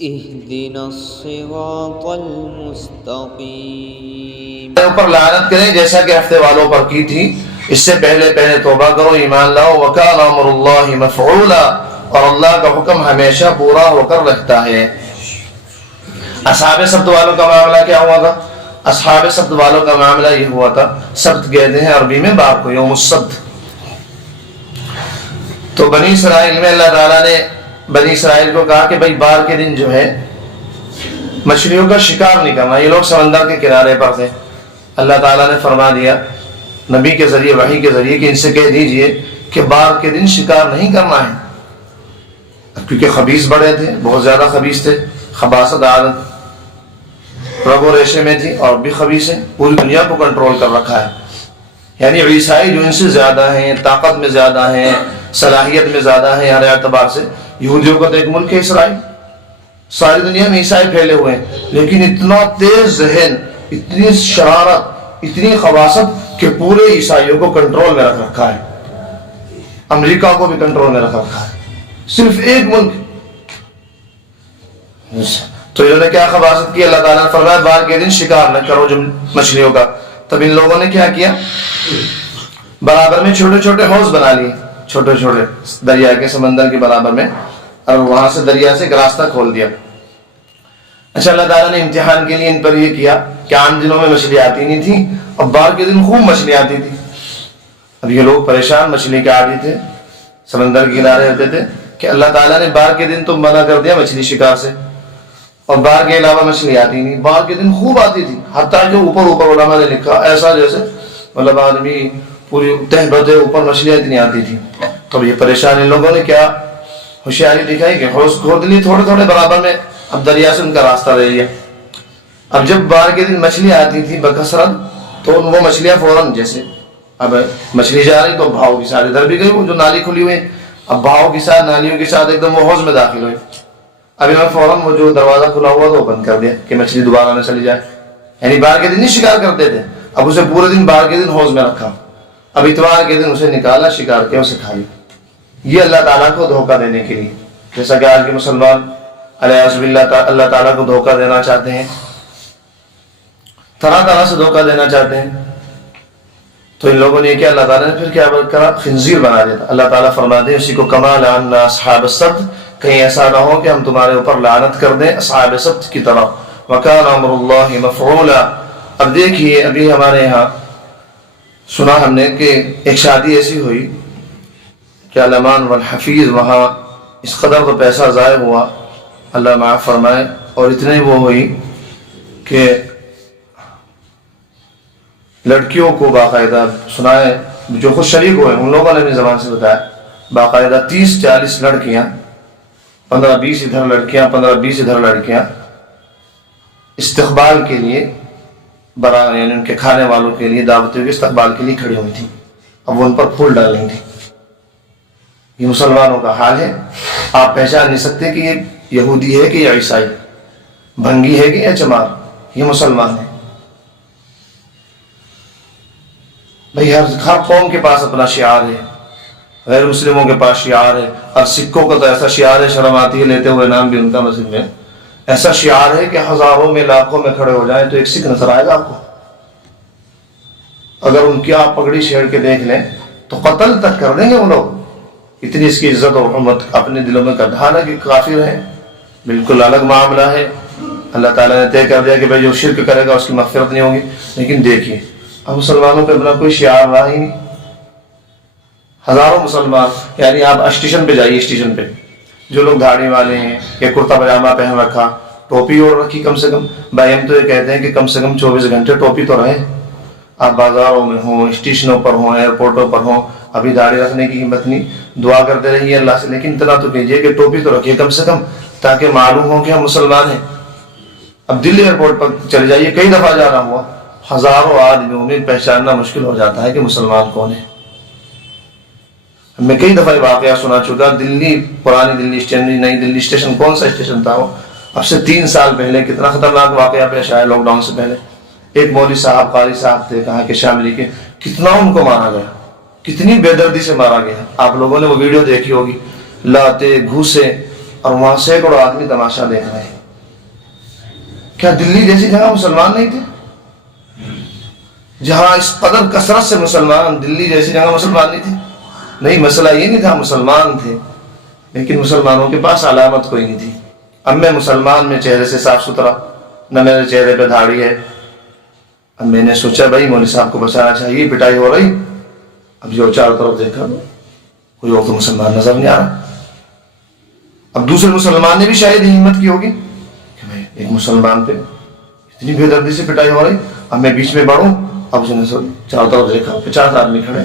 اهدنا الصراط المستقیم۔ اوپر لعنت کریں جیسا کہ ہفتے والوں پر کی تھی، اس سے پہلے توبہ کرو، ایمان لاؤ۔ وَكَانَ أَمْرُ اللَّهِ مَفْعُولًا، اور اللہ کا حکم ہمیشہ پورا ہو کر رہتا ہے۔ اصحاب سبت والوں کا معاملہ کیا ہوا تھا؟ اصحاب سبت والوں کا معاملہ یہ ہوا تھا، سبت کہتے ہیں عربی میں بار کو، یوم السبت۔ تو بنی اسرائیل میں اللہ تعالیٰ نے بنی اسرائیل کو کہا کہ بھائی بار کے دن جو ہے مچھلیوں کا شکار نہیں کرنا۔ یہ لوگ سمندر کے کنارے پر تھے، اللہ تعالیٰ نے فرما دیا نبی کے ذریعے، وحی کے ذریعے، کہ ان سے کہہ دیجئے کہ بار کے دن شکار نہیں کرنا ہے، کیونکہ خبیث بڑے تھے، بہت زیادہ خبیث تھے، خباثت عادت رگ و ریشے میں تھی، اور بھی خبیث ہیں، پوری دنیا کو کنٹرول کر رکھا ہے۔ یعنی عیسائی جو ان سے زیادہ ہیں، طاقت میں زیادہ ہیں، صلاحیت میں زیادہ ہیں ہر اعتبار سے۔ یہودیوں کا تو ایک ملک ہے اسرائیل، ساری دنیا میں عیسائی پھیلے ہوئے ہیں، لیکن اتنا تیز ذہن، اتنی شرارت، اتنی خباثت کہ پورے عیسائیوں کو کنٹرول میں رکھ رکھا ہے، امریکہ کو بھی کنٹرول میں رکھ رکھا ہے، صرف ایک ملک۔ تو انہوں نے کیا خباثت کی؟ اللہ تعالیٰ نے فرمایا بار کے دن شکار نہ کرو جو مچھلیوں کا۔ تب ان لوگوں نے کیا کیا؟ برابر میں چھوٹے چھوٹے حوض بنا لیے، چھوٹے چھوٹے دریا کے، سمندر کے برابر میں، اور وہاں سے دریا سے ایک راستہ کھول دیا۔ اچھا، اللہ تعالیٰ نے امتحان کے لیے ان پر یہ کیا کہ عام دنوں میں مچھلی آتی نہیں تھی، اور بار کے دن خوب مچھلی آتی تھی۔ اب یہ لوگ پریشان، مچھلی کے عادی تھے، سمندر کے کنارے رہتے تھے، کہ اللہ تعالیٰ نے بار کے دن تو منع کر دیا مچھلی شکار سے، اور بار کے علاوہ مچھلی آتی نہیں، بار کے دن خوب آتی تھی، حتیٰ کہ اوپر علماء نے لکھا ایسا جیسے مطلب آدمی پوری تہ بدے اوپر مچھلیاں اتنی آتی تھی۔ تو یہ پریشان، ان لوگوں نے کیا ہوشیاری دکھائی کہ حوض کھود لی تھوڑے تھوڑے برابر میں، اب دریا سے ان کا راستہ رہ گیا۔ اب جب بار کے دن مچھلی آتی تھی بکثرت، تو وہ مچھلیاں فوراً، جیسے اب مچھلی جا رہی تو بھاؤ کے ساتھ ادھر بھی گئی، وہ جو نالی کھلی ہوئی، اب بھاؤ کے ساتھ، نالیوں کے ساتھ ایک دم وہ حوض میں داخل ہوئی۔ اب انہوں نے فوراً وہ جو دروازہ کھلا ہوا تو بند کر دیا کہ مچھلی دوبارہ نہ چلی جائے۔ یعنی بار کے دن نہیں شکار کرتے تھے، اب اسے پورے دن بار کے دن حوض میں رکھا، اب اتوار کے دن اسے نکالا، شکار کیا، اسے کھا لیا۔ یہ اللہ تعالیٰ کو دھوکہ دینے کے لیے، جیسا کہ آج کے مسلمان علیہ باللہ اللہ تعالیٰ کو دھوکہ دینا چاہتے ہیں، طرح طرح سے دھوکہ دینا چاہتے ہیں۔ تو ان لوگوں نے کیا، اللہ تعالیٰ نے پھر کیا کرا؟ خنزیر بنا دیا۔ اللہ تعالیٰ فرماتے ہیں اسی کو کما لعنا اصحاب السبت، کہیں ایسا نہ ہو کہ ہم تمہارے اوپر لعنت کر دیں اصحاب سبت کی طرح۔ وَكَانَ أَمْرُ اللَّهِ مَفْعُولًا۔ اب دیکھیے، ابھی ہمارے یہاں سنا ہم نے کہ ایک شادی ایسی ہوئی کہ علمان والحفیظ وہاں اس قدر تو پیسہ ضائع ہوا، اللہ معاف فرمائے، اور اتنے وہ ہوئی کہ لڑکیوں کو باقاعدہ سنائے، جو خود شریک ہوئے ان لوگوں نے اپنی زبان سے بتایا، باقاعدہ 30-40 لڑکیاں، 15-20 ادھر لڑکیاں، 15-20 ادھر لڑکیاں، استقبال کے لیے یعنی ان کے کھانے والوں کے لیے، دعوتوں کے استقبال کے لیے کھڑی ہوئی تھی۔ اب وہ ان پر پھول ڈال رہی تھی۔ یہ مسلمانوں کا حال ہے، آپ پہچان نہیں سکتے کہ یہ یہودی ہے کہ یہ عیسائی، بھنگی ہے کہ یہ چمار، یہ مسلمان ہے۔ بھئی ہر قوم کے پاس اپنا شعار ہے، غیر مسلموں کے پاس شعار ہے، اور سکھوں کا تو ایسا شعار ہے، شرم آتی ہے لیتے ہوئے نام بھی ان کا مسجد میں، ایسا شعار ہے کہ ہزاروں میں لاکھوں میں کھڑے ہو جائیں تو ایک سکھ نظر آئے گا آپ کو۔ اگر ان کی آپ پگڑی چھیڑ کے دیکھ لیں تو قتل تک کر دیں گے وہ لوگ، اتنی اس کی عزت اور حرمت اپنے دلوں میں کر، حالانکہ کافر ہیں، بالکل الگ معاملہ ہے۔ اللہ تعالیٰ نے طے کر دیا کہ بھائی جو شرک کرے گا اس کی مغفرت نہیں ہوگی، لیکن دیکھیے اب مسلمانوں پہ اپنا کوئی شعار رہا ہی نہیں۔ ہزاروں مسلمان، یعنی آپ اسٹیشن پہ جائیے، اسٹیشن پہ جو لوگ داڑھی والے ہیں یا کرتا پاجامہ پہن رکھا، ٹوپی اور رکھی کم سے کم، بھائی ہم تو یہ کہتے ہیں کہ کم سے کم 24 گھنٹے ٹوپی تو رہے۔ آپ بازاروں میں ہوں، اسٹیشنوں پر ہوں، ایئرپورٹوں پر ہوں، ابھی داڑھی رکھنے کی ہمت نہیں، دعا کرتے رہیے اللہ سے، لیکن اتنا تو کیجیے کہ ٹوپی تو رکھیے کم سے کم، تاکہ معلوم ہو کہ ہم مسلمان ہیں۔ اب دلی ایئرپورٹ پر چلے جائیے، کئی دفعہ جانا ہوا، ہزاروں آدمیوں میں پہچاننا مشکل ہو جاتا ہے کہ مسلمان کون ہے۔ میں کئی دفعہ واقعہ سنا چکا، دلی، پرانی دلی اسٹیشن، نئی دلی اسٹیشن، کون سا اسٹیشن تھا وہ، اب سے 3 سال پہلے کتنا خطرناک واقعہ پیش آیا لاک ڈاؤن سے پہلے۔ ایک مولوی صاحب، قاری صاحب تھے کہاں کے، شاملی کے، کتنا ان کو مارا گیا، کتنی بے دردی سے مارا گیا۔ آپ لوگوں نے وہ ویڈیو دیکھی ہوگی، لاتے گھوسے اور وہاں سینکڑوں آدمی تماشا دیکھ رہے ہیں. کیا دلی جیسی جگہ مسلمان نہیں تھے؟ جہاں اس قدر کثرت سے مسلمان، دلی جیسی جگہ مسلمان نہیں تھے؟ نہیں، مسئلہ یہ نہیں تھا مسلمان تھے، لیکن مسلمانوں کے پاس علامت کوئی نہیں تھی. اب میں مسلمان میں چہرے سے صاف ستھرا، نہ میرے چہرے پہ دھاڑی ہے. اب میں نے سوچا بھائی مولوی صاحب کو بچانا چاہیے، پٹائی ہو رہی. اب جو چاروں طرف دیکھا کوئی اور تو مسلمان نظر نہیں آ رہا. اب دوسرے مسلمان نے بھی شاید ہمت کی ہوگی کہ بھائی ایک مسلمان پہ اتنی بے دردی سے پٹائی ہو رہی، اب میں بیچ میں بڑھوں. اب اس نے چاروں طرف دیکھا 50 آدمی کھڑے،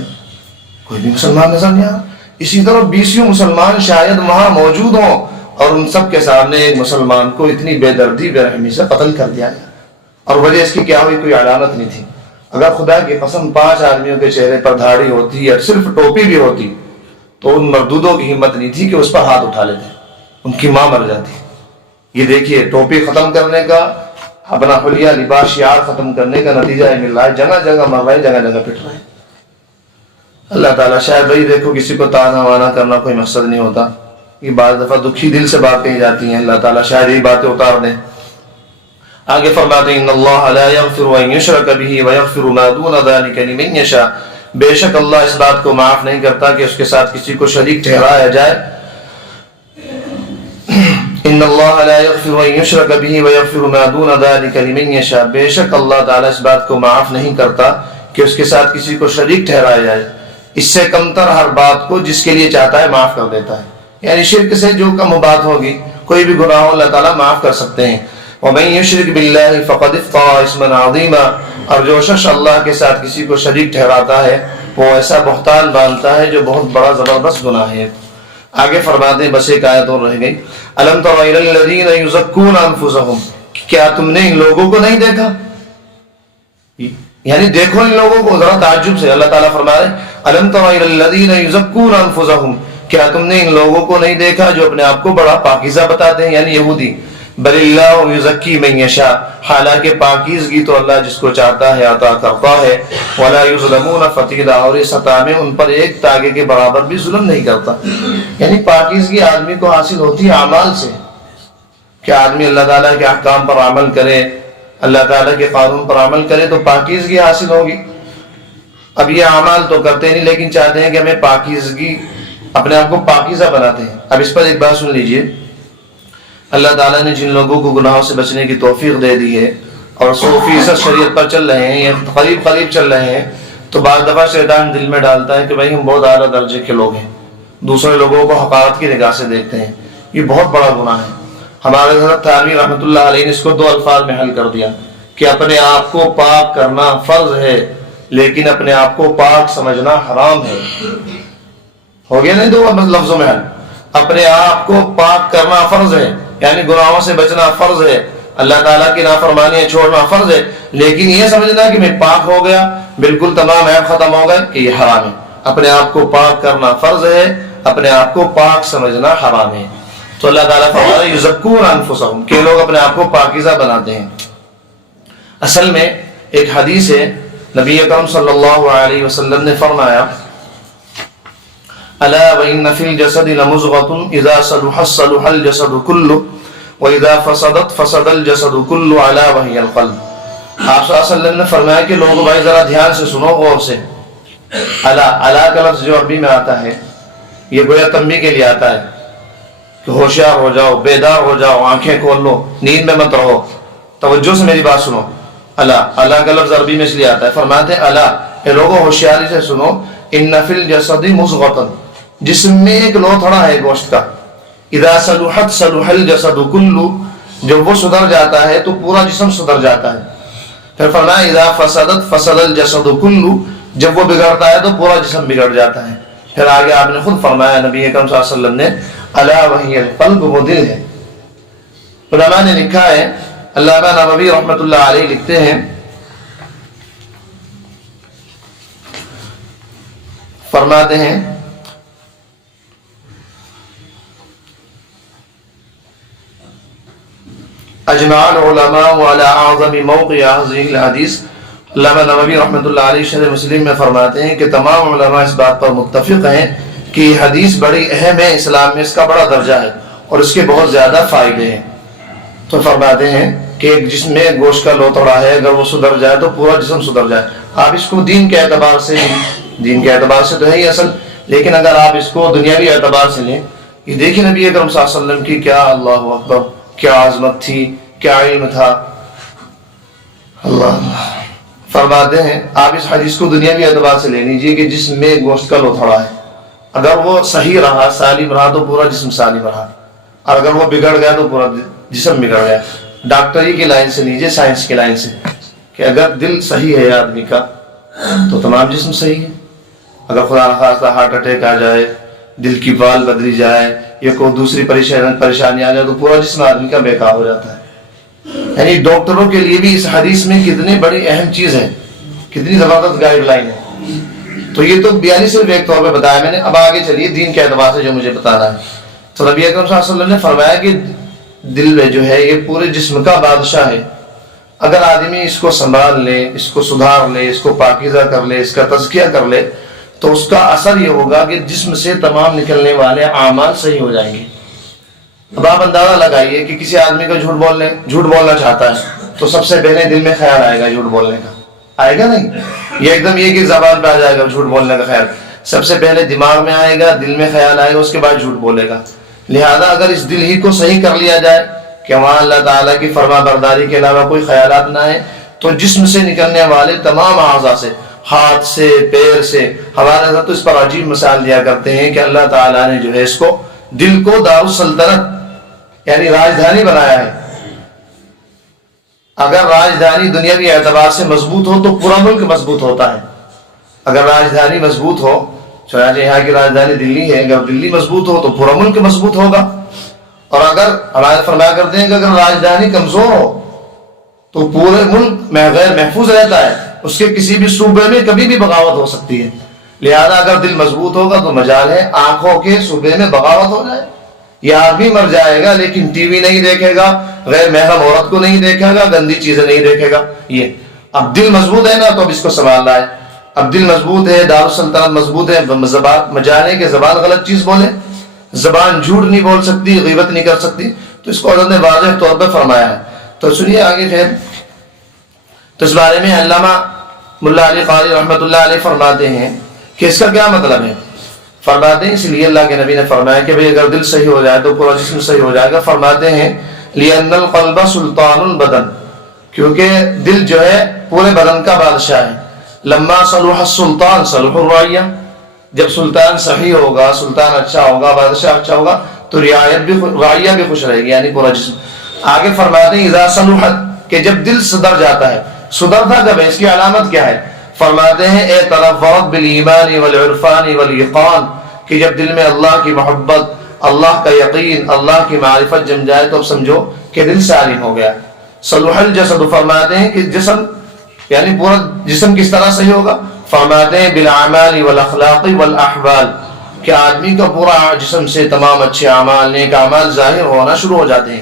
کوئی بھی مسلمان نظر نہیں آ رہا. اسی طرح 20 مسلمان شاید وہاں موجود ہوں اور ان سب کے سامنے ایک مسلمان کو اتنی بے دردی بے رحمی سے قتل کر دیا گیا. اور وجہ اس کی کیا ہوئی؟ کوئی علامت نہیں تھی. اگر خدا کی قسم 5 آدمیوں کے چہرے پر دھاڑی ہوتی یا صرف ٹوپی بھی ہوتی تو ان مردودوں کی ہمت نہیں تھی کہ اس پر ہاتھ اٹھا لیتے، ان کی ماں مر جاتی. یہ دیکھیے ٹوپی ختم کرنے کا، اپنا حلیہ لباس شعار ختم کرنے کا نتیجہ یہ مل رہا ہے. جگہ جگہ مر رہے ہیں، جگہ جگہ پٹ رہے ہیں. اللہ تعالیٰ شاید بھائی دیکھو کسی کو تانا وانا کرنا کوئی مقصد نہیں ہوتا، یہ بعض دفعہ دکھی دل سے بات کہی جاتی ہیں. اللہ تعالیٰ شاید یہی باتیں اتار دیں. آگے فرماتے ہیں ان اللہ لا یغفر ان یشرک بہ ویغفر ما دون ذلک لمن یشاء. بے شک اللہ اس بات کو معاف نہیں کرتا کہ اس کے ساتھ کسی کو شریک ٹھہرایا جائے. ان اللہ لا یغفر ان یشرک بہ ویغفر ما دون ذلک لمن یشاء. بے شک اللہ تعالیٰ اس بات کو معاف نہیں کرتا کہ اس کے ساتھ کسی کو شریک ٹھہرایا جائے. اس سے کمتر ہر بات کو جس کے لیے چاہتا ہے معاف کر دیتا ہے. یعنی شرک سے جو کم بات ہوگی، کوئی بھی گناہ اللہ تعالیٰ معاف کر سکتے ہیں. وَمَن يُشْرِكْ بِاللَّهِ فَقَدِ افْتَرَىٰ إِثْمًا عَظِيمًا. اور جو شخص اللہ کے ساتھ کسی کو شریک ٹھہراتا ہے وہ ایسا بہتان باندھتا ہے جو بہت بڑا زبردست گناہ ہے. آگے فرماتے ہیں، بس ایک آیت اور رہ گئی. أَلَمْ تَرَ إِلَى الَّذِينَ يُزَكُّونَ أَنفُسَهُمْ. کیا تم نے ان لوگوں کو نہیں دیکھا؟ یعنی دیکھو ان لوگوں کو ذرا تعجب سے. اللہ تعالیٰ فرما رہے ہیں أَلَمْ تَرَ إِلَى الَّذِينَ يُزَكُّونَ أَنفُسَهُمْ. کیا تم نے ان لوگوں کو نہیں دیکھا جو اپنے آپ کو بڑا پاکیزہ بتاتے ہیں، یعنی یہودی. بل اللہ یزکی من یشاء. حالانکہ پاکیزگی تو اللہ جس کو چاہتا ہے عطا کرتا ہے. ولا یظلمون فتیلا. اور اس عطا میں ان پر ایک تاگے کے برابر بھی ظلم نہیں کرتا. یعنی پاکیزگی آدمی کو حاصل ہوتی ہے اعمال سے، کہ آدمی اللہ تعالیٰ کے احکام پر عمل کرے، اللہ تعالیٰ کے قانون پر عمل کرے تو پاکیزگی حاصل ہوگی. اب یہ اعمال تو کرتے نہیں لیکن چاہتے ہیں کہ ہمیں پاکیزگی، اپنے آپ کو پاکیزہ بناتے ہیں. اب اس پر ایک بات سن لیجئے. اللہ تعالیٰ نے جن لوگوں کو گناہوں سے بچنے کی توفیق دے دی ہے اور 100% شریعت پر چل رہے ہیں یا قریب قریب چل رہے ہیں، تو بعض دفعہ شیطان دل میں ڈالتا ہے کہ بھائی ہم بہت اعلیٰ درجے کے لوگ ہیں، دوسرے لوگوں کو حقارت کی نگاہ سے دیکھتے ہیں. یہ بہت بڑا گناہ ہے. ہمارے حضرت تھانوی رحمۃ اللہ علیہ نے اس کو 2 الفاظ میں حل کر دیا کہ اپنے آپ کو پاک کرنا فرض ہے لیکن اپنے آپ کو پاک سمجھنا حرام ہے. ہو گیا نہیں 2 لفظوں میں حل. اپنے آپ کو پاک کرنا فرض ہے یعنی گناہوں سے بچنا فرض ہے، اللہ تعالیٰ کی نافرمانیاں چھوڑنا فرض ہے، لیکن یہ سمجھنا کہ میں پاک ہو گیا، بالکل تمام عیب ختم ہو گئے، کہ یہ حرام ہے. اپنے آپ کو پاک کرنا فرض ہے، اپنے آپ کو پاک سمجھنا حرام ہے. تو اللہ تعالیٰ فرماتا ہے یزکون انفسہم، کہ لوگ اپنے آپ کو پاکیزہ بناتے ہیں. اصل میں ایک حدیث ہے، نبی اکرم صلی اللہ علیہ وسلم نے فرمایا الا وان فی الجسد لمضغۃ اذا صلحت صلح الجسد كله واذا فسدت فسد الجسد كله الا وهي القلب. آپ صلی اللہ علیہ وسلم نے فرمایا کہ لوگوں بھائی ذرا دھیان سے سنو، غور سے. الا کا لفظ جو عربی میں آتا ہے یہ گویا تنبیہ کے لیے آتا ہے کہ ہوشیار ہو جاؤ، بیدار ہو جاؤ، آنکھیں کھول لو، نیند میں مت رہو، توجہ سے میری بات سنو. اللہ کا لفظ عربی میں اس لیے آتا ہے. فرماتے ہیں الا، اے لوگوں ہوشیاری سے سنو، ان فی الجسد مضغۃ، جسم میں ایک لوتھڑا ہے گوشت کا. اذا صلحت صلح الجسد كله، جب وہ سدھر جاتا ہے تو پورا جسم سدھر جاتا ہے. پھر فرمایا اذا فسدت فسد الجسد كله، جب وہ بگڑتا ہے تو پورا جسم بگڑ جاتا ہے. پھر آگے آپ نے خود فرمایا نبی اکرم صلی اللہ علیہ وسلم نے الا وهي القلب، وہ دل ہے. علماء نے لکھا ہے، علامہ نووی رحمۃ اللہ علیہ لکھتے ہیں، فرماتے ہیں اجمع العلماء على اعظم موقع هذه الحديث. علامہ نووی رحمۃ اللہ علیہ شرح مسلم میں فرماتے ہیں کہ تمام علماء اس بات پر متفق ہیں کہ یہ حدیث بڑی اہم ہے، اسلام میں اس کا بڑا درجہ ہے اور اس کے بہت زیادہ فائدے ہیں۔ تو فرماتے ہیں کہ ایک جسم میں گوشت کا لوتڑا ہے، اگر وہ سدھر جائے تو پورا جسم سدھر جائے۔ آپ اس کو دین کے اعتبار سے تو ہے ہی اصل، لیکن اگر آپ اس کو دنیاوی اعتبار سے لیں، یہ دیکھیں نبی اکرم صلی اللہ علیہ وسلم کی کیا اللہ اکبر، کیا عظمت تھی، کیا علم تھا۔ اللہ فرماتے ہیں آپ اس حدیث کو دنیاوی اعتبار سے لے لیجیے کہ جسم میں گوشت کا لوتھڑا ہے، اگر وہ صحیح رہا، سالم رہا تو پورا جسم سالم رہا، اور اگر وہ بگڑ گیا تو پورا جسم بگڑ گیا۔ ڈاکٹری کی لائن سے لیجیے، سائنس کی لائن سے، کہ اگر دل صحیح ہے آدمی کا تو تمام جسم صحیح ہے۔ اگر خدا نخواستہ ہارٹ اٹیک آ جائے، دل کی وال بدلی جائے یا کوئی دوسری پریشانی آ جائے تو پورا جسم آدمی کا بیکار ہو جاتا ہے۔ یعنی ڈاکٹروں کے لیے بھی اس حدیث میں کتنی بڑی اہم چیز ہے، کتنی زبردست گائیڈ لائن ہے۔ تو یہ تو بیانی صرف ایک طور پہ بتایا میں نے، اب آگے چلیے دین کے اعتبار سے جو مجھے بتانا ہے۔ تو نبی اکرم صلی اللہ علیہ وسلم نے فرمایا کہ دل میں جو ہے یہ پورے جسم کا بادشاہ ہے، اگر آدمی اس کو سنبھال لے، اس کو سدھار لے، اس کو پاکیزہ کر لے، اس کا تزکیہ کر لے، تو اس کا اثر یہ ہوگا کہ جسم سے تمام نکلنے والے اعمال صحیح ہو جائیں گے۔ اب آپ اندازہ لگائیے کہ کسی آدمی کو جھوٹ بولنا چاہتا ہے تو سب سے پہلے دل میں خیال آئے گا جھوٹ بولنے کا، آئے گا نہیں؟ یہ ایک دم یہ کہ زبان پہ آ جائے گا جھوٹ بولنے کا خیال، سب سے پہلے دماغ میں آئے گا، دل میں خیال آئے گا، اس کے بعد جھوٹ بولے گا۔ لہذا اگر اس دل ہی کو صحیح کر لیا جائے کہ وہاں اللہ تعالیٰ کی فرما برداری کے علاوہ کوئی خیالات نہ آئے، تو جسم سے نکلنے والے تمام اعضاء سے، ہاتھ سے، پیر سے، ہمارے حضرت اس پر عجیب مثال دیا کرتے ہیں کہ اللہ تعالیٰ نے جو ہے اس کو دل کو دارالسلطنت یعنی راجدھانی بنایا ہے۔ اگر راجدھانی دنیاوی اعتبار سے مضبوط ہو تو پورا ملک مضبوط ہوتا ہے۔ اگر راجدھانی مضبوط ہو، چنانچہ یہاں کی راجدھانی دلی ہے، اگر دلی مضبوط ہو تو پورا ملک مضبوط ہوگا۔ اور اگر ہمارے فرمایا کرتے ہیں کہ اگر راجدھانی کمزور ہو تو پورے ملک غیر محفوظ رہتا ہے، اس کے کسی بھی صوبے میں کبھی بھی بغاوت ہو سکتی ہے۔ لہذا اگر دل مضبوط ہوگا تو مجال ہے آنکھوں کے صوبے میں بغاوت ہو جائے، یہ آدمی مر جائے گا لیکن ٹی وی نہیں دیکھے گا، غیر محرم عورت کو نہیں دیکھے گا، گندی چیزیں نہیں دیکھے گا۔ یہ اب دل مضبوط ہے نا تو اب اس کو سنبھالنا ہے۔ اب دل مضبوط ہے، دارالسلطنت مضبوط ہے، مجال ہے کہ زبان غلط چیز بولے، زبان جھوٹ نہیں بول سکتی، غیبت نہیں کر سکتی، تو اس کو حضرت نے واضح طور پہ فرمایا ہے۔ تو سنیے آگے خیر، تو اس بارے میں علامہ ملا علی قاری رحمۃ اللہ علیہ فرماتے ہیں کہ اس کا کیا مطلب ہے۔ فرماتے ہیں اس لیے اللہ کے نبی نے فرمایا کہ بھئی اگر دل صحیح ہو جائے تو پورا جسم صحیح ہو جائے گا۔ فرماتے ہیں لِأَنَّ الْقَلْبَ سُلْطَانُ الْبَدَنِ، کیونکہ دل جو ہے پورے بدن کا بادشاہ ہے۔ لَمَّا صَلُحَ السُّلْطَانُ صَلُحَ الرَّعِيَّةُ، جب سلطان صحیح ہوگا، سلطان اچھا ہوگا، بادشاہ اچھا ہوگا تو رعیہ بھی خوش رہے گی، یعنی پورا جسم۔ آگے فرماتے ہیں اذا صلحت، کہ جب دل سدھر جاتا ہے، سدھرتا کب ہے، اس کی علامت کیا ہے؟ فرماتے ہیں اے تلفظت بالایمان والعرفان والیقان، کہ جب دل میں اللہ کی محبت، اللہ کا یقین، اللہ کی معرفت جم جائے تو اب سمجھو کہ دل سالم ہو گیا۔ صلح الجسد، فرماتے ہیں کہ جسم یعنی پورا جسم کس طرح صحیح ہوگا؟ فرماتے ہیں بالاعمال والاخلاق والاحوال، کہ آدمی کا پورا جسم سے تمام اچھے اعمال، نیک اعمال ظاہر ہونا شروع ہو جاتے ہیں۔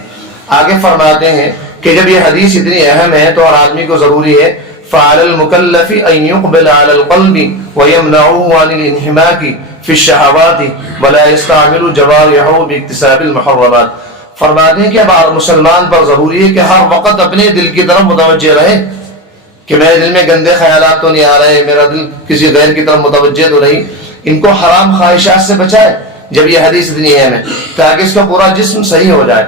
آگے فرماتے ہیں کہ جب یہ حدیث اتنی اہم ہے تو اور آدمی کو ضروری ہے فعلى المكلف ان يقبل على القلب ويمنعه عن الانهماك في الشهوات ولا يستعمل جوارحه باكتساب المحرمات۔ فرماتے ہیں کہ اب مسلمان پر ضروری ہے کہ ہر وقت اپنے دل کی طرف متوجہ رہے کہ میرے دل میں گندے خیالات تو نہیں آ رہے، میرا دل کسی غیر کی طرف متوجہ تو نہیں، ان کو حرام خواہشات سے بچائے جب یہ حدیث اتنی اہم ہے، تاکہ اس کا پورا جسم صحیح ہو جائے۔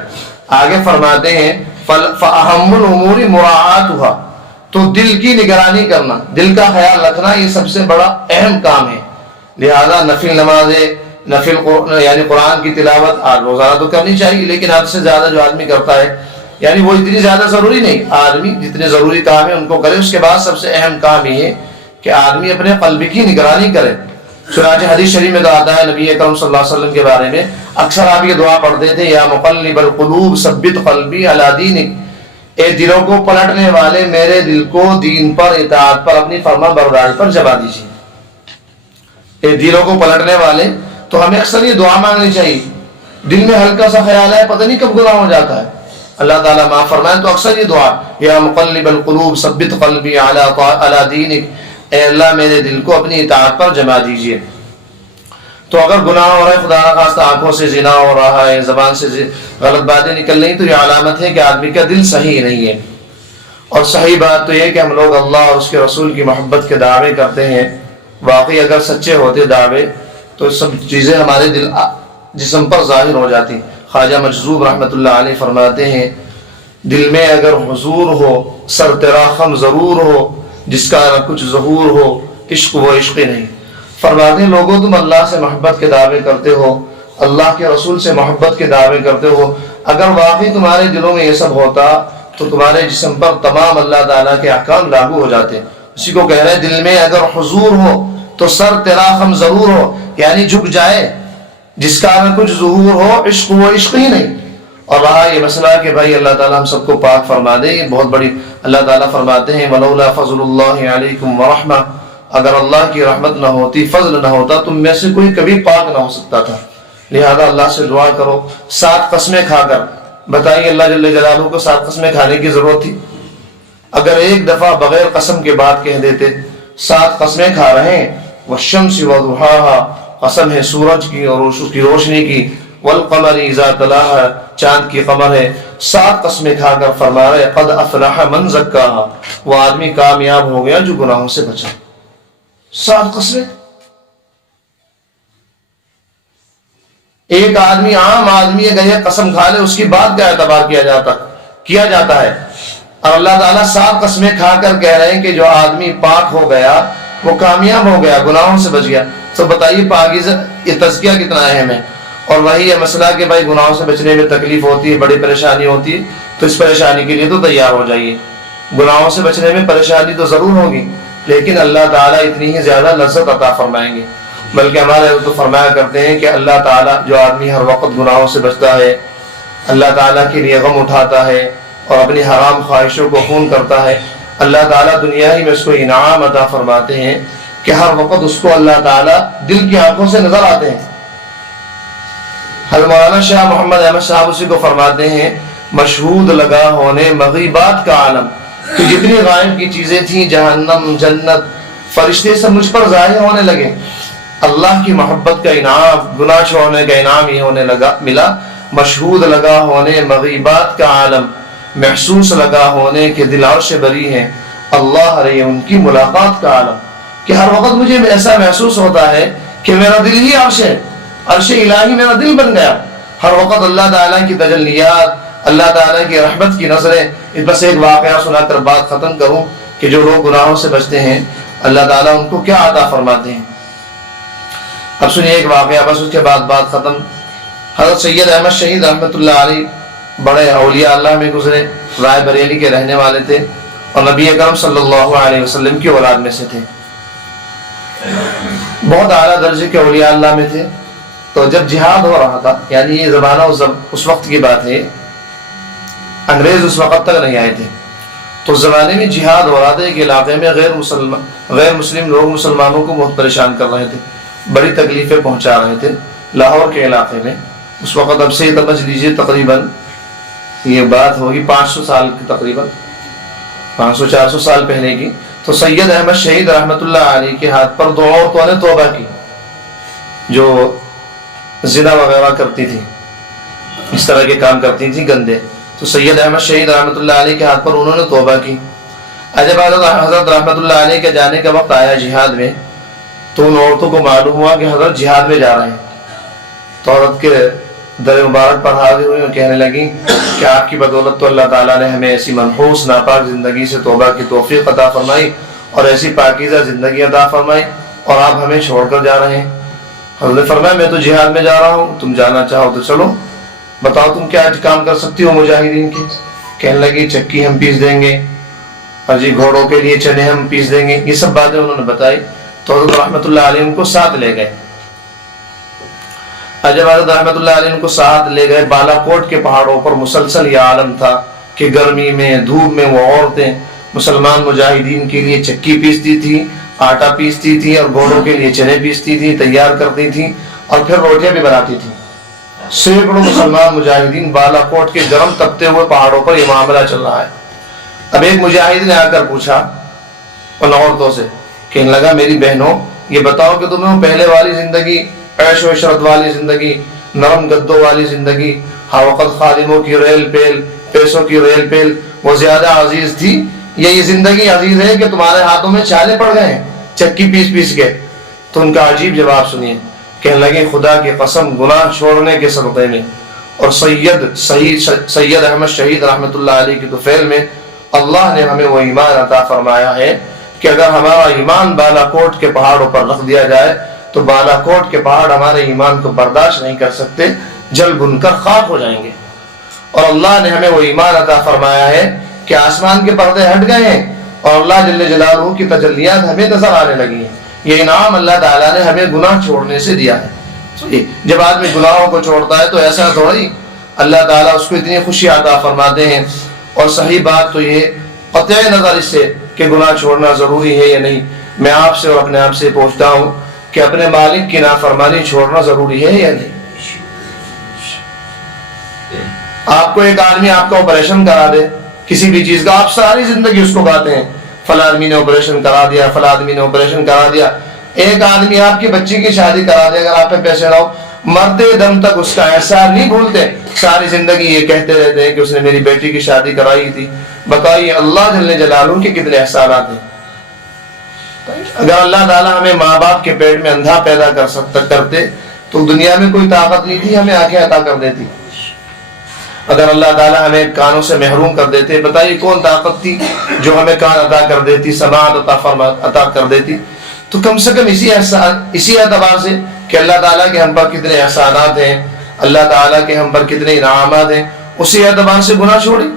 آگے فرماتے ہیں فَأَهَمُّ الْأُمُورِ مُرَاعَاتُهَا، تو دل کی نگرانی کرنا، دل کا خیال رکھنا، یہ سب سے بڑا اہم کام ہے۔ لہذا نفل نمازیں، یعنی قرآن کی تلاوت روزانہ تو کرنی چاہیے، لیکن حد سے زیادہ جو آدمی کرتا ہے یعنی وہ اتنی زیادہ ضروری نہیں، آدمی جتنے ضروری کام ہے ان کو کرے۔ اس کے بعد سب سے اہم کام یہ ہے کہ آدمی اپنے قلب کی نگرانی کرے۔ چنانچہ حدیث شریف میں تو آتا ہے نبی اکرم صلی اللہ علیہ وسلم کے بارے میں، اکثر آپ یہ دعا پڑھتے تھے یا مقلب القلوب ثبت قلبی علی دینک، اے دلوں کو پلٹنے والے میرے دل کو دین پر، اطاعت پر، اپنی فرما برداری پر جما دیجیے۔ اے دلوں کو پلٹنے والے، تو ہمیں اکثر یہ دعا مانگنی چاہیے۔ دل میں ہلکا سا خیال ہے، پتہ نہیں کب گناہ ہو جاتا ہے، اللہ تعالیٰ معاف فرمائے، تو اکثر یہ دعا یا مقلب القلوب ثبت قلبی علی دینک، اے اللہ میرے دل کو اپنی اطاعت پر جما دیجیے۔ تو اگر گناہ ہو رہا ہے، خدا نخواستہ آنکھوں سے زنا ہو رہا ہے، زبان سے غلط باتیں نکل رہی، تو یہ علامت ہے کہ آدمی کا دل صحیح نہیں ہے۔ اور صحیح بات تو یہ کہ ہم لوگ اللہ اور اس کے رسول کی محبت کے دعوے کرتے ہیں، واقعی اگر سچے ہوتے دعوے تو سب چیزیں ہمارے جسم پر ظاہر ہو جاتی۔ خواجہ مجذوب رحمۃ اللہ علیہ فرماتے ہیں، دل میں اگر حضور ہو، سر تیرا خم ضرور ہو، جس کا نہ کچھ ظہور ہو، عشق وہ عشق ہی نہیں۔ فرماتے ہیں لوگوں تم اللہ سے محبت کے دعوے کرتے ہو، اللہ کے رسول سے محبت کے دعوے کرتے ہو، اگر واقعی تمہارے دلوں میں یہ سب ہوتا تو تمہارے جسم پر تمام اللہ تعالیٰ کے احکام لاگو ہو جاتے۔ اسی کو کہہ رہے ہیں دل میں اگر حضور ہو تو سر تیرا خم ضرور ہو، یعنی جھک جائے، جس کا نہ کچھ ظہور ہو، عشق وہ عشق ہی نہیں۔ اور رہا یہ مسئلہ کہ بھائی اللہ تعالیٰ ہم سب کو پاک فرما دے، یہ بہت بڑی، اللہ تعالیٰ فرماتے ہیں وَلَوْلَا فَضْلُ اللَّهِ عَلَيْكُمْ وَرَحْمَةٌ، اگر اللہ کی رحمت نہ ہوتی، فضل نہ ہوتا، تم میں سے کوئی کبھی پاک نہ ہو سکتا تھا۔ لہذا اللہ سے دعا کرو۔ 7 قسمیں کھا کر بتائیے اللہ جل جلالہ کو 7 قسمیں کھانے کی ضرورت تھی؟ اگر ایک دفعہ بغیر قسم کے بعد کہہ دیتے 7 قسمیں کھا رہے ہیں، وَالشَّمْسِ وَضُحَاهَا، قسم ہے سورج کی اور اس کی روشنی کی، وَالْقَمَرِ إِذَا تَلَاهَا، چاند کی قمر ہے، 7 قسمیں کھا کر فرما رہے قَدْ أَفْلَحَ مَنْ زَكَّاهَا، وہ آدمی کامیاب ہو گیا جو گناہوں سے بچا۔ 7 قسمیں۔ ایک آدمی، عام آدمی اگر یہ قسم کھا لے، اس کی بات کا اعتبار کیا جاتا ہے، اور اللہ تعالیٰ 7 قسمیں کھا کر کہہ رہے ہیں کہ جو آدمی پاک ہو گیا وہ کامیاب ہو گیا، گناہوں سے بچ گیا۔ تو بتائیے پاکیزہ، یہ تزکیہ کتنا اہم ہے۔ اور وہی یہ مسئلہ کہ بھائی گناہوں سے بچنے میں تکلیف ہوتی ہے، بڑی پریشانی ہوتی ہے، تو اس پریشانی کے لیے تو تیار ہو جائیے۔ گناہوں سے بچنے میں پریشانی تو ضرور ہوگی، لیکن اللہ تعالیٰ اتنی ہی زیادہ لذت عطا فرمائیں گے۔ بلکہ ہمارے تو فرمایا کرتے ہیں کہ اللہ تعالیٰ، جو آدمی ہر وقت گناہوں سے بچتا ہے، اللہ تعالیٰ کے لیے غم اٹھاتا ہے اور اپنی حرام خواہشوں کو خون کرتا ہے، اللہ تعالیٰ دنیا ہی میں اس کو انعام عطا فرماتے ہیں کہ ہر وقت اس کو اللہ تعالیٰ دل کی آنکھوں سے نظر آتے ہیں۔ حضرت مولانا شاہ محمد احمد صاحب اسی کو فرماتے ہیں، مشہود لگا ہونے مغیبات کا عالم، کہ جتنی غائب کی چیزیں تھیں، جہنم، جنت، فرشتے، سب مجھ پر ظاہر ہونے لگے۔ اللہ کی محبت کا انعام، گناہ چھوڑنے کا انعام یہ ہونے ملا، مشہود لگا ہونے مغیبات کا عالم، محسوس لگا ہونے کے دل عرش بری ہیں، اللہ رہے ان کی ملاقات کا عالم، کہ ہر وقت مجھے ایسا محسوس ہوتا ہے کہ میرا دل ہی عرش ہے، عرش الہی میرا دل بن گیا۔ ہر وقت اللہ تعالیٰ کی تجلیات، اللہ تعالیٰ کی رحمت کی نظریں۔ بس ایک واقعہ سنا کر بات ختم کروں کہ جو لوگ گناہوں سے بچتے ہیں اللہ تعالیٰ ان کو کیا عطا فرماتے ہیں۔ اب سنیے ایک واقعہ، بس اس کے بعد بات ختم۔ حضرت سید احمد شہید رحمۃ اللہ علیہ بڑے اولیاء اللہ میں گزرے، رائے بریلی کے رہنے والے تھے اور نبی اکرم صلی اللہ علیہ وسلم کی اولاد میں سے تھے، بہت اعلیٰ درجے کے اولیاء اللہ میں تھے۔ تو جب جہاد ہو رہا تھا، یعنی یہ زمانہ اس وقت کی بات ہے، انگریز اس وقت تک نہیں آئے تھے، تو اس زمانے میں جہاد ہو رہا تھا۔ ایک علاقے میں غیر مسلم لوگ مسلمانوں کو بہت پریشان کر رہے تھے، بڑی تکلیفیں پہنچا رہے تھے لاہور کے علاقے میں۔ اس وقت اب سے سمجھ لیجیے تقریباً یہ بات ہوگی 500 سال کی، تقریباً 500-400 سال پہلے کی۔ تو سید احمد شہید رحمۃ اللہ علیہ کے ہاتھ پر 2 عورتوں نے توبہ کی جو زنا وغیرہ کرتی تھی، اس طرح کے کام کرتی تھیں گندے۔ تو سید احمد شہید رحمۃ اللہ علیہ کے ہاتھ پر انہوں نے توبہ کی۔ جب حضرت رحمۃ اللہ علیہ کے جانے کا وقت آیا جہاد میں، تو ان عورتوں کو معلوم ہوا کہ حضرت جہاد میں جا رہے ہیں، تو عورت کے در مبارک پر حاضر ہوئی اور کہنے لگی کہ آپ کی بدولت تو اللہ تعالیٰ نے ہمیں ایسی منحوس ناپاک زندگی سے توبہ کی توفیق عطا فرمائی اور ایسی پاکیزہ زندگی عطا فرمائی، اور آپ ہمیں چھوڑ کر جا رہے ہیں۔ حضرت نے فرمایا میں تو جہاد میں جا رہا ہوں، تم جانا چاہو تو چلو، بتاؤ تم کیا کام کر سکتی ہو مجاہدین کے۔ کہنے لگی چکی ہم پیس دیں گے، اور جی گھوڑوں کے لیے چنے ہم پیس دیں گے، یہ سب باتیں انہوں نے بتائی۔ تو حضرت رحمۃ اللہ علیہ ان کو ساتھ لے گئے۔ جب حضرت رحمۃ اللہ علیہ ان کو ساتھ لے گئے، بالا کوٹ کے پہاڑوں پر مسلسل یہ عالم تھا کہ گرمی میں، دھوپ میں وہ عورتیں مسلمان مجاہدین کے لیے چکی پیستی تھی، آٹا پیستی تھی، اور گھوڑوں کے لیے چنے پیستی تھی، تیار کرتی تھی، اور پھر روٹیاں بھی بناتی تھی۔ سینکڑوں مسلمان مجاہدین بالا کوٹ کے گرم تپتے ہوئے پہاڑوں پر یہ معاملہ چل رہا ہے۔ اب ایک مجاہد نے آ کر پوچھا ان عورتوں سے، کہنے لگا میری بہنوں یہ بتاؤ کہ تمہیں پہلے والی زندگی عیش و عشرت والی زندگی، نرم گدوں والی زندگی، ہر وقت خادموں کی ریل پیل، پیسوں کی ریل پیل وہ زیادہ عزیز تھی، یہ زندگی عزیز ہے کہ تمہارے ہاتھوں میں چھالے پڑ گئے ہیں چکی پیس پیس کے؟ تو ان کا عجیب جواب سنیے، کہنے لگے خدا کی قسم گناہ چھوڑنے کے صدقے میں اور سید احمد شہید رحمۃ اللہ علیہ کی طفیل میں اللہ نے ہمیں وہ ایمان عطا فرمایا ہے کہ اگر ہمارا ایمان بالا کوٹ کے پہاڑوں پر رکھ دیا جائے تو بالا کوٹ کے پہاڑ ہمارے ایمان کو برداشت نہیں کر سکتے، جل بن کر خاک ہو جائیں گے۔ اور اللہ نے ہمیں وہ ایمان عطا فرمایا ہے کہ آسمان کے پردے ہٹ گئے ہیں اور اللہ جل جلالہ کی تجلیات ہمیں نظر آنے لگی ہیں۔ یہ انعام اللہ تعالیٰ نے ہمیں گناہ چھوڑنے سے دیا ہے۔ جب آدمی گناہوں کو چھوڑتا ہے تو ایسا تھوڑی اللہ تعالیٰ اس کو اتنی خوشی عطا فرماتے ہیں۔ اور صحیح بات تو یہ قطع نظر اس سے کہ گناہ چھوڑنا ضروری ہے یا نہیں، میں آپ سے اور اپنے آپ سے پوچھتا ہوں کہ اپنے مالک کی نافرمانی چھوڑنا ضروری ہے یا نہیں؟ آپ کو ایک آدمی آپ کا آپریشن کرا دے کسی بھی چیز کا، آپ ساری زندگی اس کو کہتے ہیں فلاں آدمی نے آپریشن کرا دیا، فلاں آدمی نے آپریشن کرا دیا۔ ایک آدمی آپ کی بچی کی شادی کرا دے، اگر آپ پہ پیسے نہ ہو، مرتے دم تک اس کا احسان نہیں بھولتے، ساری زندگی یہ کہتے رہتے ہیں کہ اس نے میری بیٹی کی شادی کرائی تھی۔ بتائیے اللہ جل جلالہ کے کتنے احسانات ہیں۔ اگر اللہ تعالیٰ ہمیں ماں باپ کے پیٹ میں اندھا پیدا کرتے تو دنیا میں کوئی طاقت نہیں تھی ہمیں آنکھیں عطا کر دیتی۔ اگر اللہ تعالیٰ ہمیں کانوں سے محروم کر دیتے، بتائیے کون طاقت تھی جو ہمیں کان عطا کر دیتی، سماعت عطا کر دیتی؟ تو کم سے کم اسی اعتبار سے کہ اللہ تعالیٰ کے ہم پر کتنے احسانات ہیں، اللہ تعالیٰ کے ہم پر کتنے انعامات ہیں، اسی اعتبار سے گناہ چھوڑی۔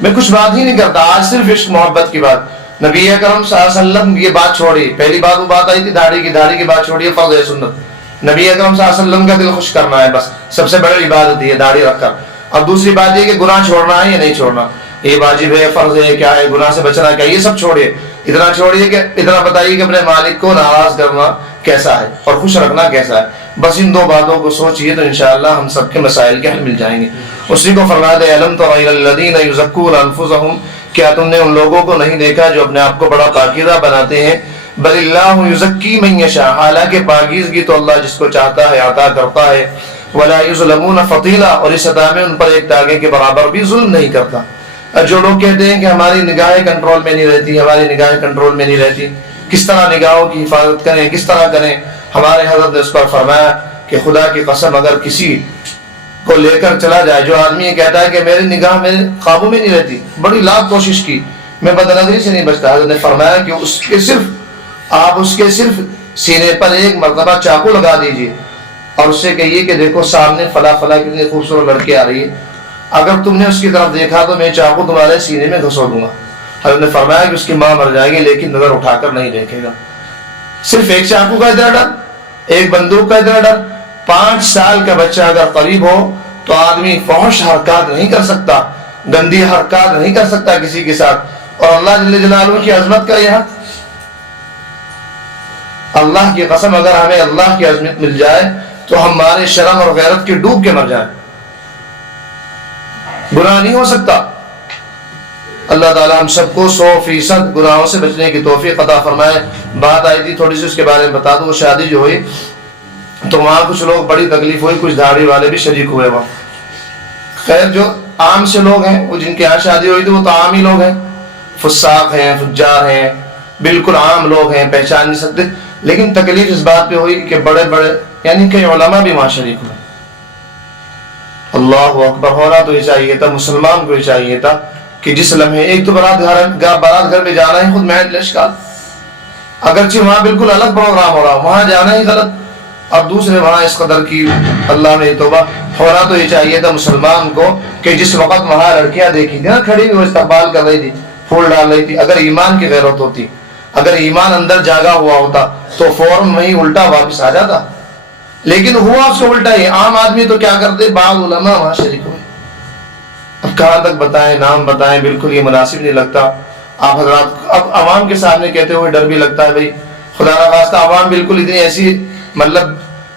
میں کچھ بات ہی نہیں کرتا، آج صرف عشق محبت کی بات۔ نبی اکرم صلی اللہ علیہ وسلم یہ بات چھوڑی، پہلی بات وہ بات آئی تھی داڑھی کی بات چھوڑی، فرض ہے سنت۔ نبی اکرم صلی اللہ علیہ وسلم کا دل خوش کرنا ہے، بس سب سے بڑی عبادت ہے داڑھی رکھ کر۔ اب دوسری بات یہ کہ گناہ چھوڑنا ہے یا نہیں چھوڑنا، یہ واجب ہے، فرض ہے، کیا ہے، گناہ سے بچنا کیا، یہ سب چھوڑیے۔ اتنا چھوڑیے کہ اتنا بتائیے کہ اپنے مالک کو ناراض کرنا کیسا ہے اور خوش رکھنا کیسا ہے۔ بس ان دو باتوں کو سوچیے تو انشاءاللہ ہم سب کے مسائل کے حل مل جائیں گے۔ اسی کو فرمایا ہے الم تر الی الذین یزکون انفسهم، کیا تم نے ان لوگوں کو نہیں دیکھا جو اپنے آپ کو بڑا پاکیزہ بناتے ہیں؟ بل اللہ یزکی من یشاء، حالانکہ پاکیزگی تو اللہ جس کو چاہتا ہے عطا کرتا ہے۔ ولا یظلمون فتیلا، اور اس عطا میں ان پر ایک تاگے کے برابر بھی ظلم نہیں کرتا۔ جو لوگ کہتے ہیں کہ ہماری نگاہیں کنٹرول میں نہیں رہتی، ہماری نگاہیں کنٹرول میں نہیں رہتی، کس طرح نگاہوں کی حفاظت کریں، کس طرح کریں؟ ہمارے حضرت نے اس پر فرمایا کہ خدا کی قسم اگر کسی کو لے کر چلا جائے، جو آدمی یہ کہتا ہے کہ میری نگاہ میرے قابو میں نہیں رہتی، بڑی لاکھ کوشش کی، میں بدنظری سے نہیں بچتا، حضرت نے فرمایا کہ آپ اس کے صرف سینے پر ایک مرتبہ چاقو لگا دیجئے اور اس سے کہیے کہ دیکھو سامنے فلاں کتنی خوبصورت لڑکی آ رہی ہے، اگر تم نے اس کی طرف دیکھا تو میں چاقو تمہارے سینے میں گھسو دوں گا۔ حضرت نے فرمایا کہ اس کی ماں مر جائے گی لیکن نظر اٹھا کر نہیں دیکھے گا۔ صرف ایک چاقو کا اتنا ڈر، ایک بندوق کا اتنا ڈر۔ 5 سال کا بچہ اگر قریب ہو تو آدمی فحش حرکات نہیں کر سکتا، گندی حرکات نہیں کر سکتا کسی کے ساتھ۔ اور اللہ جل جلالہ کی عظمت کا یہاں، اللہ کی قسم اگر ہمیں اللہ کی عظمت مل جائے تو ہمارے شرم اور غیرت کے ڈوب کے مر جائیں، گناہ نہیں ہو سکتا۔ اللہ تعالیٰ ہم سب کو 100% گناہوں سے بچنے کی توفیق عطا فرمائے۔ بات آئی تھی تھوڑی سی اس کے بارے میں بتا دوں، وہ شادی جو ہوئی تو وہاں کچھ لوگ بڑی تکلیف ہوئی، کچھ داڑھی والے بھی شریک ہوئے وہاں۔ خیر جو عام سے لوگ ہیں، وہ جن کے یہاں شادی ہوئی تھی وہ تو عام ہی لوگ ہیں، فساق ہیں، فجار ہیں، بالکل عام لوگ ہیں، پہچان نہیں سکتے۔ لیکن تکلیف اس بات پہ ہوئی کہ بڑے بڑے یعنی کئی علماء بھی وہاں شریک ہوئے۔ اللہ اکبر، ہونا تو یہ چاہیے تھا، مسلمان کو یہ چاہیے تھا کہ جس لمحے ایک تو بارات گھر میں جانا ہی خود محض اشکال، اگرچہ وہاں بالکل الگ پروگرام ہو رہا، وہاں جانا ہی غلط، اور دوسرے وہاں اس قدر کی اللہ نے توبہ۔ ہونا تو یہ چاہیے تھا مسلمان کو کہ جس وقت وہاں لڑکیاں دیکھی تھی نا کھڑی ہوئی، وہ استقبال کر رہی تھی، پھول ڈال رہی تھی، اگر ایمان کی غیرت ہوتی، اگر ایمان اندر جاگا ہوا ہوتا تو فوراً وہیں الٹا واپس آ جاتا، لیکن ہوا اس کو الٹا ہی۔ عام آدمی تو کیا کرتے، بعض علماء وہاں شریک ہوئے۔ اب کہاں تک بتائیں، نام بتائیں، بالکل یہ مناسب نہیں لگتا آپ حضرات۔ اب عوام کے سامنے کہتے ہوئے ڈر بھی لگتا ہے، بھائی خدا نہ خواستہ عوام بالکل اتنی ایسی مطلب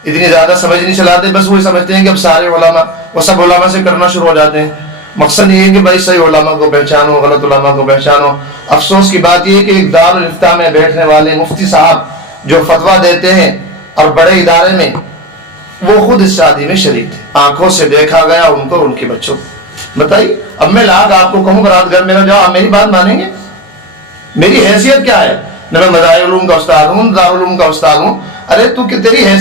اتنی زیادہ سمجھ نہیں چلاتے، بس وہی سمجھتے ہیں کہ اب سارے علماء وہ سب علماء سے کرنا شروع ہو جاتے ہیں۔ مقصد یہ ہے کہ بھائی صحیح علماء کو پہچانو، غلط علماء کو پہچانو۔ افسوس کی بات یہ ہے کہ ایک دارالفتہ میں بیٹھنے والے مفتی صاحب جو فتویٰ دیتے ہیں اور بڑے ادارے میں وہ خود اس شادی میں شریک تھے, آنکھوں سے دیکھا گیا ان کو, ان کے بچوں کو. بتائیے اب میں لاگ آپ کو کہوں رات گھر میرا جاؤ, آپ میری بات مانیں گے؟ میری حیثیت کیا ہے؟ نہ میں مدارس علوم کا استاد ہوں, دارالعلوم کا استاد ہوں. ارے تو کہ تیری حیثیت